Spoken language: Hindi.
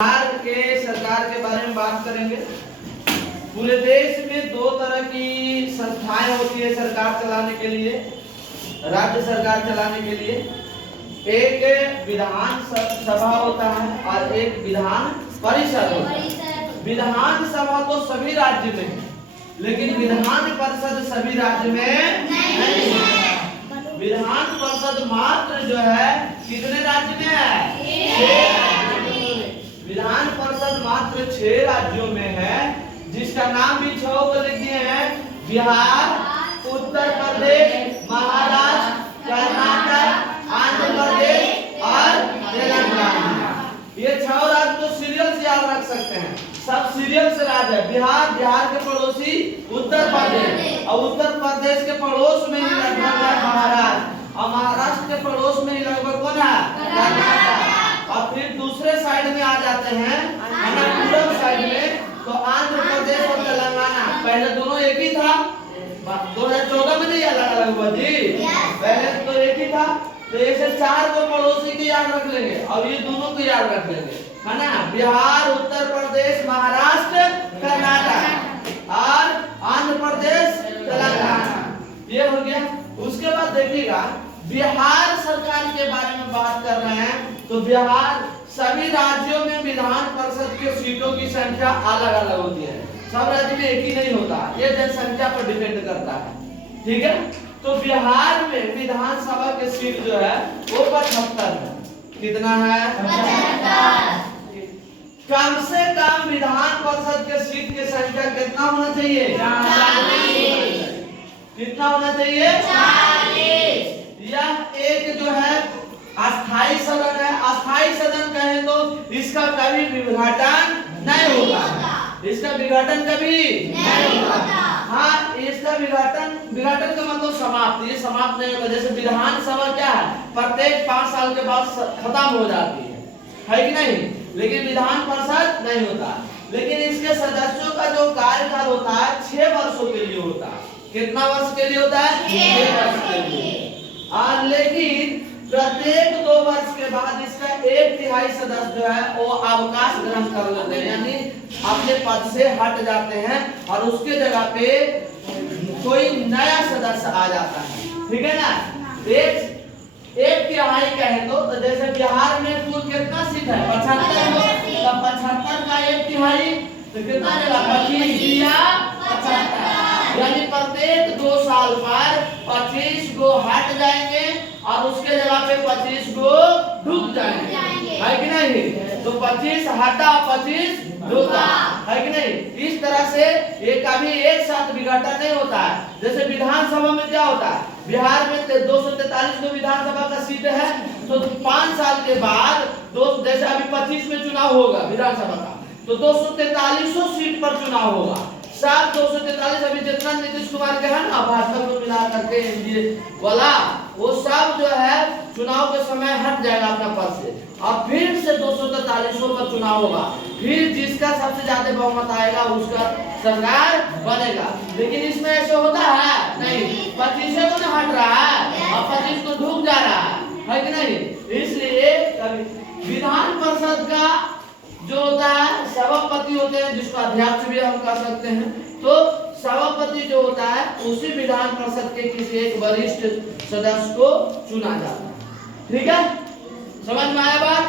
बिहार के सरकार के बारे में बात करेंगे। पूरे देश में दो तरह की संस्थाएं होती है सरकार चलाने के लिए, राज्य सरकार चलाने के लिए। एक विधान सभा होता है और एक विधान परिषद होता है। विधान सभा तो सभी राज्य में है, लेकिन विधान परिषद सभी राज्य में नहीं है। विधान परिषद मात्र जो है कितने राज्य में है? विधान परिषद मात्र 6 राज्यों में है, जिसका नाम भी 6 को लिख दिए हैं। बिहार, उत्तर प्रदेश, महाराष्ट्र, कर्नाटक, आंध्र प्रदेश और तेलंगाना। ये 6 राज्य तो सीरियल से याद रख सकते हैं, सब सीरियल से राज्य है। बिहार, बिहार के पड़ोसी उत्तर प्रदेश, और उत्तर प्रदेश के पड़ोस में ही लगभग है महाराष्ट्र, और महाराष्ट्र के पड़ोस में ही लगभग कौन है? कर्नाटक। और फिर दूसरे साइड में आ जाते हैं पूर्व साइड में, तो आंध्र प्रदेश और तेलंगाना। पहले दोनों एक ही था, 2014 में नहीं अलग अलग हुआ जी, पहले तो एक ही था। तो ऐसे 4 को पड़ोसी को याद रख लेंगे और ये दोनों को याद रख लेंगे, है ना। बिहार, उत्तर प्रदेश, महाराष्ट्र, कर्नाटक और आंध्र प्रदेश, तेलंगाना, ये हो गया। उसके बाद देखिएगा बिहार सरकार के बारे में बात कर रहे हैं, तो बिहार सभी राज्यों में विधान परिषद के सीटों की संख्या अलग अलग होती है, सब राज्य में एक ही नहीं होता, ये जनसंख्या पर डिपेंड करता है, ठीक है। तो बिहार में विधानसभा के सीट जो है वो 75 है। कितना है? 75। कम से कम विधान परिषद के सीट की संख्या कितना होना चाहिए? 40। कितना होना चाहिए? 40। यह एक जो है अस्थाई सदन है। अस्थाई सदन कहें तो इसका कभी विघटन नहीं होगा, इसका विघटन कभी नहीं होता। हाँ, इसका विघटन का मतलब समाप्त, ये समाप्त नहीं होगा। जैसे विधानसभा क्या है, प्रत्येक 5 साल के बाद खत्म हो जाती है कि नहीं, लेकिन विधान परिषद नहीं होता। लेकिन इसके सदस्यों का जो कार्यकाल होता है 6 वर्षों के लिए होता है। कितना वर्ष के लिए होता है? 6 वर्ष के लिए। और लेकिन प्रत्येक 2 वर्ष के बाद इसका 1/3 सदस्य जो है वो अवकाश ग्रहण कर लेते हैं, यानी अपने पद से हट जाते हैं और उसके जगह पे कोई नया सदस्य आ जाता है, ठीक है ना। 1/3 कहे तो जैसे बिहार में कुल कितना सीट है? 75। तो 75 का 1/3 तो कितना जगह? 25 या 75, यानी प्रत्येक 2 साल पर 25 को हट जाएंगे और उसके जगह पे 25 को ढुक जाएंगे, है कि नहीं। तो 25 हटा, 25 ढुका, है कि नहीं। इस तरह से ये कभी एक साथ विघटन नहीं होता है। जैसे विधानसभा में क्या होता है, बिहार में 243 को विधानसभा का सीट है, तो 5 साल के बाद जैसे अभी 25 में चुनाव होगा विधानसभा का, तो 243 सीट पर चुनाव होगा। सब 243 अभी जितना नीतीश कुमार के है ना, भाजपा को मिला करके एनडीए वाला, वो सब जो है चुनाव के समय हट जाएगा अपना पद से, और फिर से 243 पर चुनाव होगा। फिर जिसका सबसे ज्यादा बहुमत आएगा उसका सरकार बनेगा। लेकिन इसमें ऐसे होता है नहीं, 25 को हट रहा है और 25 को ढूक जा रहा है कि नहीं। इसलिए विधान परिषद का जो होता है सभापति होते हैं, जिसको अध्यक्ष भी हम कह सकते हैं। तो सभापति जो होता है उसी विधान परिषद के किसी एक वरिष्ठ सदस्य को चुना जाता है, ठीक है। समझ में आया बात?